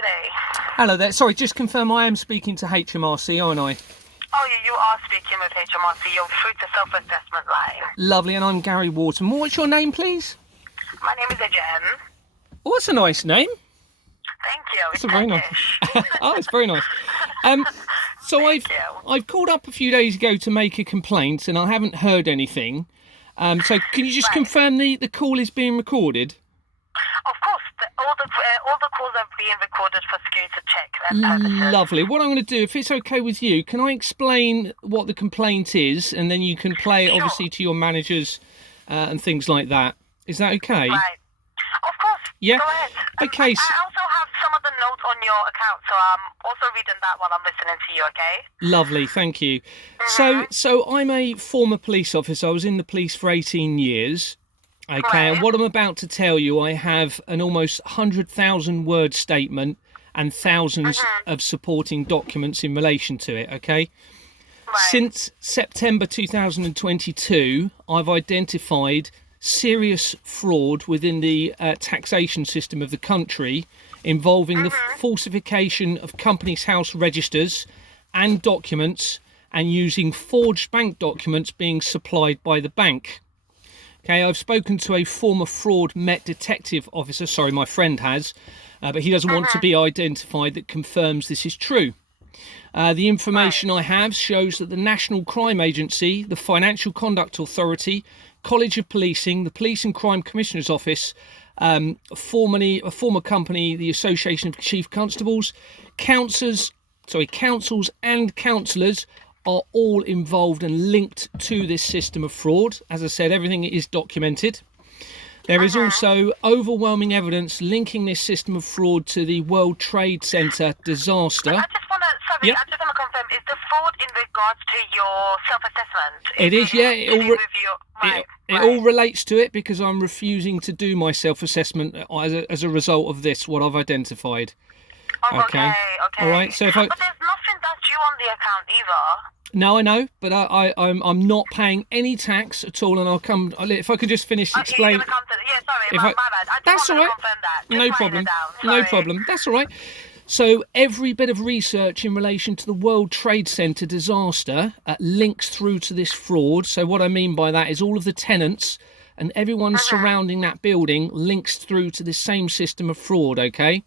Today. Hello there. Sorry, just confirm I am speaking to HMRC, aren't I? Oh, you are speaking with HMRC. You're through to self-assessment line. Lovely, and I'm Gary Wharton. What's your name, please? My name is Jen. Oh, that's a nice name. Thank you. It's a very nice. Turkish. Oh, it's very nice. So Thank I've called up a few days ago to make a complaint, and I haven't heard anything. So can you just confirm the call is being recorded? Of course, all the calls are being recorded for security check purposes. Lovely. What I'm going to do, if it's okay with you, can I explain what the complaint is, and then you can play it obviously to your managers and things like that. Is that okay? Right. Of course. Yeah. Go ahead. Okay. I also have some of the notes on your account, so I'm also reading that while I'm listening to you. Okay. Lovely, thank you. So I'm a former police officer. I was in the police for 18 years. Okay, Right. and what I'm about to tell you, I have an almost 100,000 word statement and thousands of supporting documents in relation to it, okay? Right. Since September 2022, I've identified serious fraud within the taxation system of the country involving the falsification of companies' house registers and documents and using forged bank documents being supplied by the bank. Okay, I've spoken to a former fraud Met detective officer, sorry, my friend has, but he doesn't want to be identified, that confirms this is true. The information I have shows that the National Crime Agency, the Financial Conduct Authority, College of Policing, the Police and Crime Commissioner's Office, a former company, the Association of Chief Constables, councils and councillors are all involved and linked to this system of fraud. As I said, everything is documented. There is also overwhelming evidence linking this system of fraud to the World Trade Center disaster. I just want to confirm, is the fraud in regards to your self-assessment? It is, yeah. It all relates to it because I'm refusing to do my self-assessment as a result of this, what I've identified. Oh, okay. All right. So But there's nothing that's due on the account either. No, I know, but I'm not paying any tax at all, and I'll come. If I could just finish explain. Yeah, sorry, my bad. That's all right. Confirm that. No problem. No problem. That's all right. So every bit of research in relation to the World Trade Center disaster links through to this fraud. So what I mean by that is all of the tenants and everyone surrounding that building links through to the same system of fraud. Okay.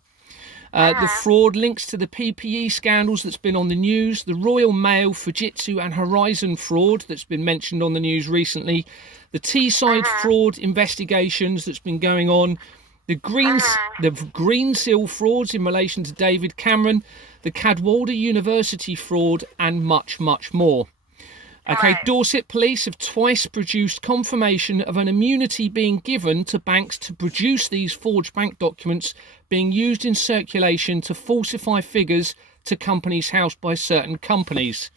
The fraud links to the PPE scandals that's been on the news, the Royal Mail, Fujitsu and Horizon fraud that's been mentioned on the news recently, the Teesside fraud investigations that's been going on, the Green Seal frauds in relation to David Cameron, the Cadwallader University fraud and much, much more. Okay, Dorset Police have twice produced confirmation of an immunity being given to banks to produce these forged bank documents being used in circulation to falsify figures to companies' house by certain companies.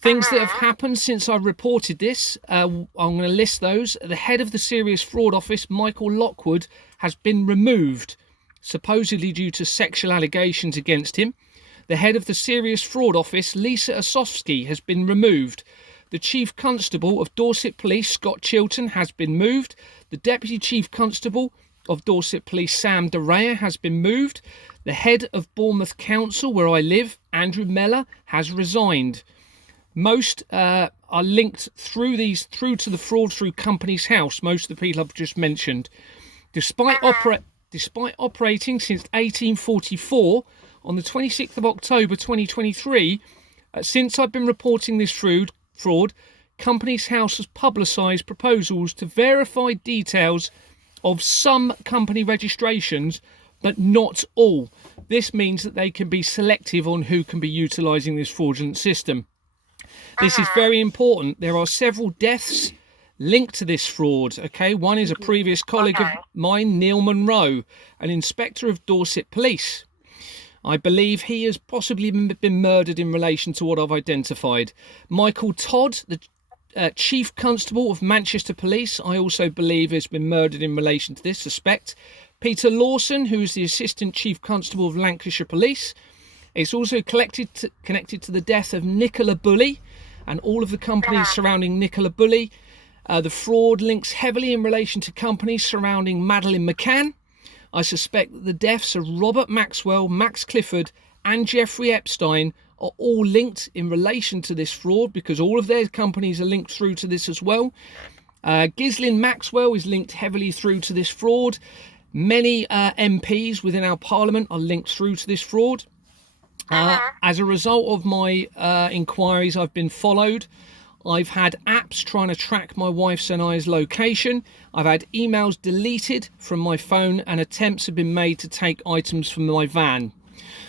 Things that have happened since I reported this, I'm going to list those. The head of the Serious Fraud Office, Michael Lockwood, has been removed, supposedly due to sexual allegations against him. The head of the Serious Fraud Office, Lisa Osofsky, has been removed. The Chief Constable of Dorset Police, Scott Chilton, has been moved. The Deputy Chief Constable of Dorset Police, Sam DeRea, has been moved. The head of Bournemouth Council, where I live, Andrew Meller, has resigned. Most are linked through to the fraud through Companies House, most of the people I've just mentioned. Despite operating since 1844, on the 26th of October 2023, since I've been reporting this fraud, Companies House has publicised proposals to verify details of some company registrations, but not all. This means that they can be selective on who can be utilising this fraudulent system. This is very important. There are several deaths linked to this fraud. Okay, one is a previous colleague of mine, Neil Monroe, an inspector of Dorset Police. I believe he has possibly been murdered in relation to what I've identified. Michael Todd, the Chief Constable of Manchester Police, I also believe has been murdered in relation to this suspect. Peter Lawson, who is the Assistant Chief Constable of Lancashire Police, is also connected to the death of Nicola Bulley and all of the companies surrounding Nicola Bulley. The fraud links heavily in relation to companies surrounding Madeleine McCann. I suspect that the deaths of Robert Maxwell, Max Clifford and Jeffrey Epstein are all linked in relation to this fraud, because all of their companies are linked through to this as well. Ghislaine Maxwell is linked heavily through to this fraud. Many MPs within our parliament are linked through to this fraud. As a result of my inquiries, I've been followed. I've had apps trying to track my wife's and I's location. I've had emails deleted from my phone, and attempts have been made to take items from my van.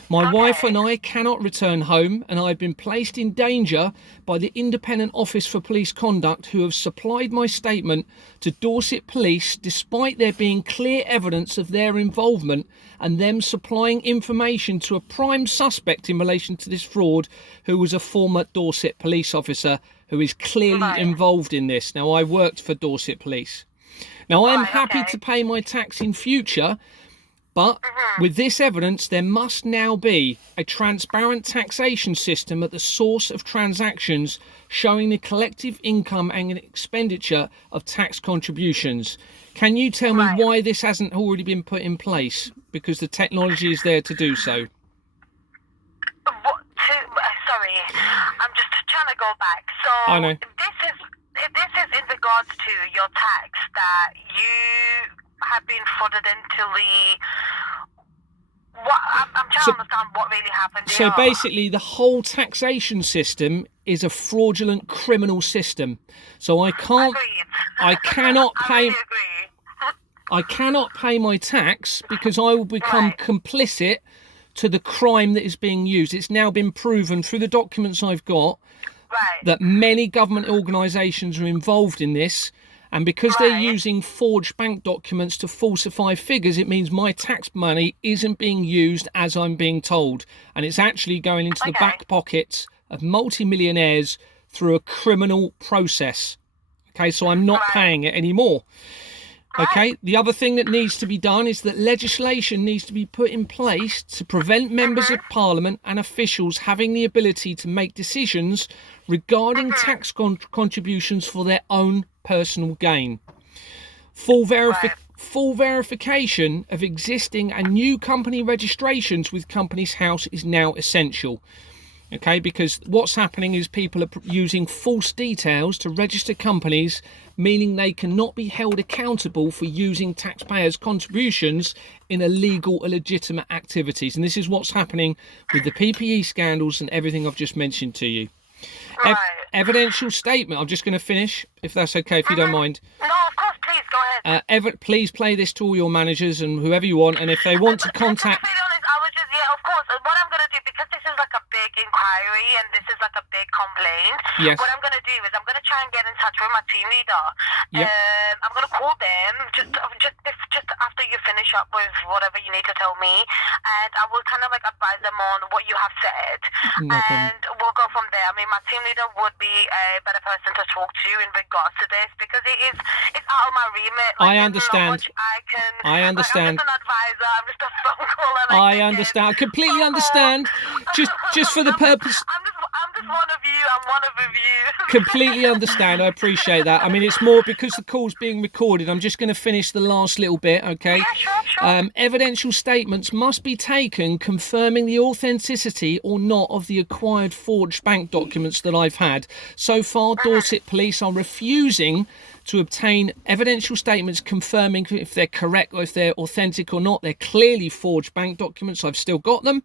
My wife and I cannot return home, and I've been placed in danger by the Independent Office for Police Conduct, who have supplied my statement to Dorset Police despite there being clear evidence of their involvement and them supplying information to a prime suspect in relation to this fraud, who was a former Dorset police officer who is clearly involved in this. Now, I worked for Dorset Police. Now, I am happy to pay my tax in future, but with this evidence, there must now be a transparent taxation system at the source of transactions, showing the collective income and expenditure of tax contributions. Can you tell me why this hasn't already been put in place? Because the technology is there to do so. Sorry, I'm just trying to go back. So I know. This is in regards to your tax that you have been fraudulently. I'm trying to understand what really happened. So basically, the whole taxation system is a fraudulent criminal system. So I cannot pay. I cannot pay my tax because I will become complicit to the crime that is being used. It's now been proven through the documents I've got that many government organisations are involved in this. And because they're using forged bank documents to falsify figures, it means my tax money isn't being used as I'm being told. And it's actually going into the back pockets of multimillionaires through a criminal process. Okay, so I'm not paying it anymore. Okay, the other thing that needs to be done is that legislation needs to be put in place to prevent members of parliament and officials having the ability to make decisions regarding tax contributions for their own personal gain. Full verification of existing and new company registrations with Companies House is now essential. Okay, because what's happening is people are using false details to register companies, meaning they cannot be held accountable for using taxpayers' contributions in illegal or legitimate activities. And this is what's happening with the PPE scandals and everything I've just mentioned to you. Evidential statement. I'm just going to finish, if that's okay, if you don't mind. No, of course, please, go ahead. Please play this to all your managers and whoever you want, and if they want to contact... To be honest, I was just, of course, what I'm going to do, because this is like a big inquiry and this is like a big complaint, what I'm going to do is I'm going to try and get in touch with my team leader. I'm going to call them just after you finish up with whatever you need to tell me, and I will kind of like advise them on what you have said, and we'll go from there. I mean, my team leader would be a better person to talk to in regards to this, because it's out of my remit. Like, I understand. I understand. I'm just an advisor. I'm just a phone caller. I understand. I completely understand. Just for the purpose. I'm just one of you. I'm one of you. Completely understand. I appreciate that. I mean, it's more because the call's being recorded. I'm just going to finish the last little bit, okay? Yeah, sure. Evidential statements must be taken confirming the authenticity or not of the acquired forged bank documents that I've had. So far, Dorset Police are refusing to obtain evidential statements confirming if they're correct or if they're authentic or not. They're clearly forged bank documents. I've still got them,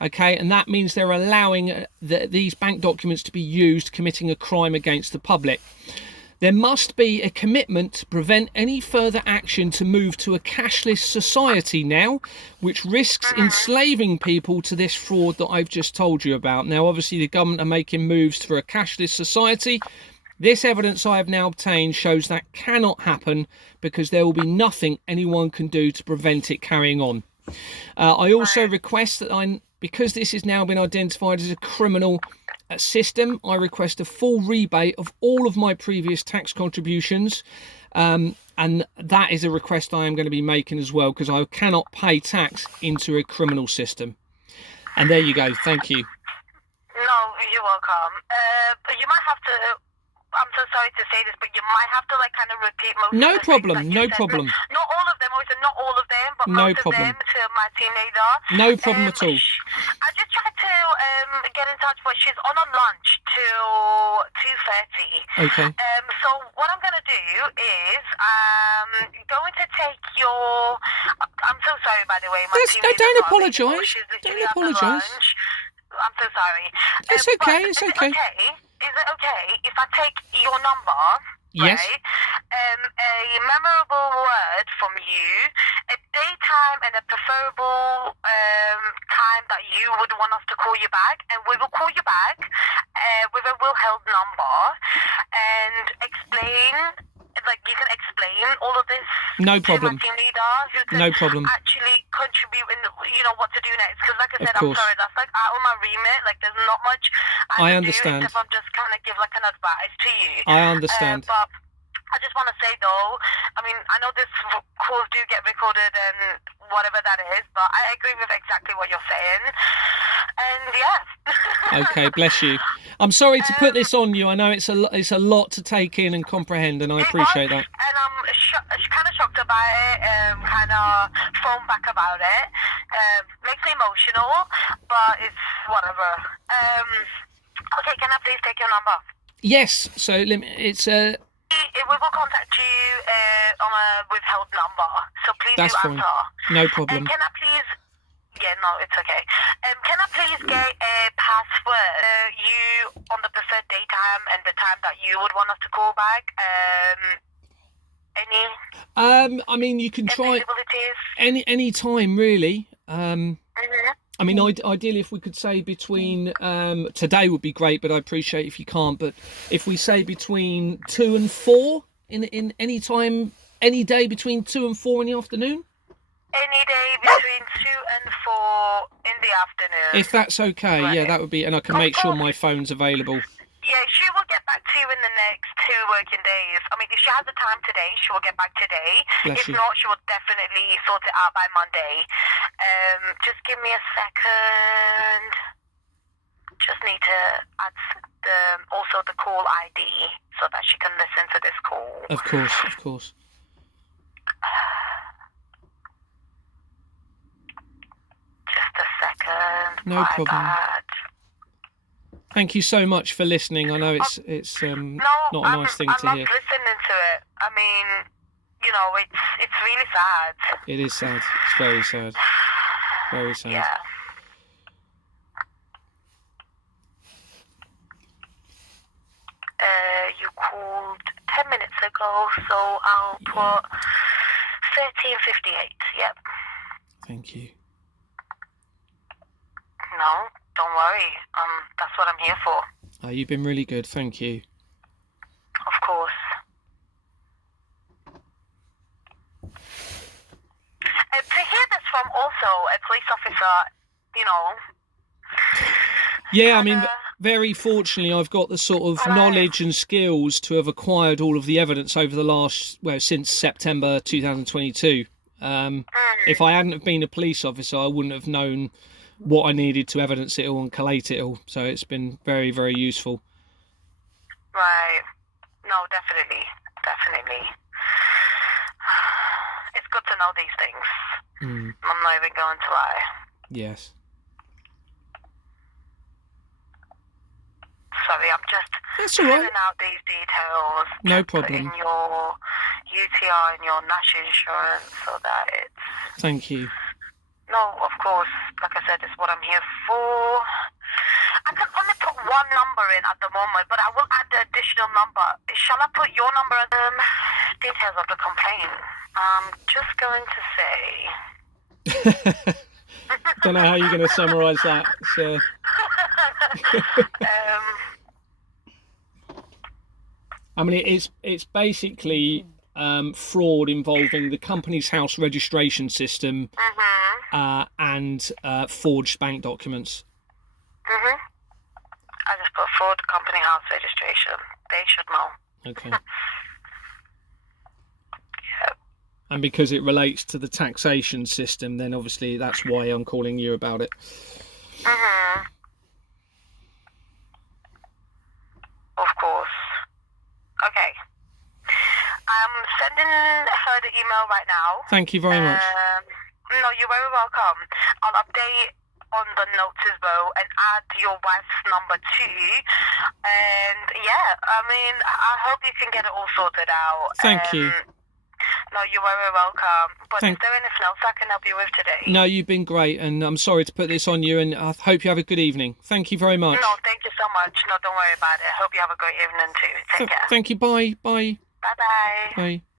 okay, and that means they're allowing these bank documents to be used committing a crime against the public. There must be a commitment to prevent any further action to move to a cashless society now, which risks enslaving people to this fraud that I've just told you about. Now, obviously, the government are making moves for a cashless society. This evidence I have now obtained shows that cannot happen, because there will be nothing anyone can do to prevent it carrying on. I also request that because this has now been identified as a criminal system, I request a full rebate of all of my previous tax contributions, and that is a request I am going to be making as well, because I cannot pay tax into a criminal system. And there you go. Thank you. No, you're welcome. You might have to I'm so sorry to say this, but you might have to kind of repeat most No of the problem, things that you no said. problem. Not all of them, obviously not all of them, but No most problem. of them to my team leader. No problem at all. I just tried to get in touch, but she's on lunch till 2:30. Okay. So what I'm going to do is going to take your... I'm so sorry, by the way. My team leader don't apologise. She's Don't literally out for apologise. lunch. I'm so sorry. It's okay. It's okay. Is it okay if I take your number, Yes. right? A memorable word from you, a daytime and a preferable time that you would want us to call you back, and we will call you back with a withheld number and explain. You can explain all of this No problem. to my team leader, who can No problem. actually contribute in, what to do next. Because like I said, Of I'm course. sorry, that's out of my remit. There's not much I can understand. do except I'm just kind of give an advice to you. I understand. But I just want to say though, I know this calls do get recorded and whatever that is, but I agree with exactly what you're saying. And yeah. Okay, bless you. I'm sorry to put this on you. I know it's a lot to take in and comprehend, and I appreciate that. And I'm kind of shocked about it, kind of thrown back about it. Makes me emotional, but it's whatever. Okay, can I please take your number? Yes. So it's We will contact you on a withheld number, so please That's do fine. answer. No problem. Can I please... Yeah, no, it's okay. Can I please get a password? You on the preferred daytime and the time that you would want us to call back? Any? You can try Possibilities? any time really. Mm-hmm. Ideally, if we could say between today would be great, but I appreciate if you can't. But if we say between 2 and 4 in any time, any day between 2 and 4 in the afternoon. Any day between 2 and 4 in the afternoon. If that's okay, right. Yeah, that would be, and I can make sure my phone's available. Yeah, she will get back to you in the next 2 working days. If she has the time today, she will get back today. Bless you. Not, she will definitely sort it out by Monday. Just give me a second. Just need to add also the call ID so that she can listen to this call. Of course, of course. Just a second. No problem. Thank you so much for listening. I know it's not a nice thing to hear. I love listening to it. It's really sad. It is sad. It's very sad. Very sad. Yeah. You called 10 minutes ago, so I'll put 13:58. Yep. Thank you. No, don't worry. That's what I'm here for. You've been really good. Thank you. Of course. To hear this from also a police officer, Yeah, very fortunately, I've got the sort of knowledge and skills to have acquired all of the evidence over the last, since September 2022. If I hadn't have been a police officer, I wouldn't have known what I needed to evidence it all and collate it all. So it's been very, very useful. Right. No, definitely. It's good to know these things. I'm not even going to lie. Yes. Sorry, I'm just filling out these details. No problem. In your UTR and your national insurance so that it's... Thank you. No, of course. Like I said, it's what I'm here for. I can only put one number in at the moment, but I will add the additional number. Shall I put your number and the details of the complaint? I'm just going to say... Don't know how you're going to summarise that. So... it's basically fraud involving the company's house registration system and forged bank documents. I just put fraud company house registration. They should know. Okay. Yep. And because it relates to the taxation system, then obviously that's why I'm calling you about it. Of course. Okay. I'm sending her the email right now. Thank you very much. No, you're very welcome. I'll update on the notes as well and add your wife's number too. And yeah, I mean, I hope you can get it all sorted out. Thank you. No, you're very welcome. But is there anything else I can help you with today? No, you've been great, and I'm sorry to put this on you, and I hope you have a good evening. Thank you very much. No, thank you so much. No, don't worry about it. Hope you have a great evening too. Take care. Thank you. Bye. Bye. Bye-bye. Bye.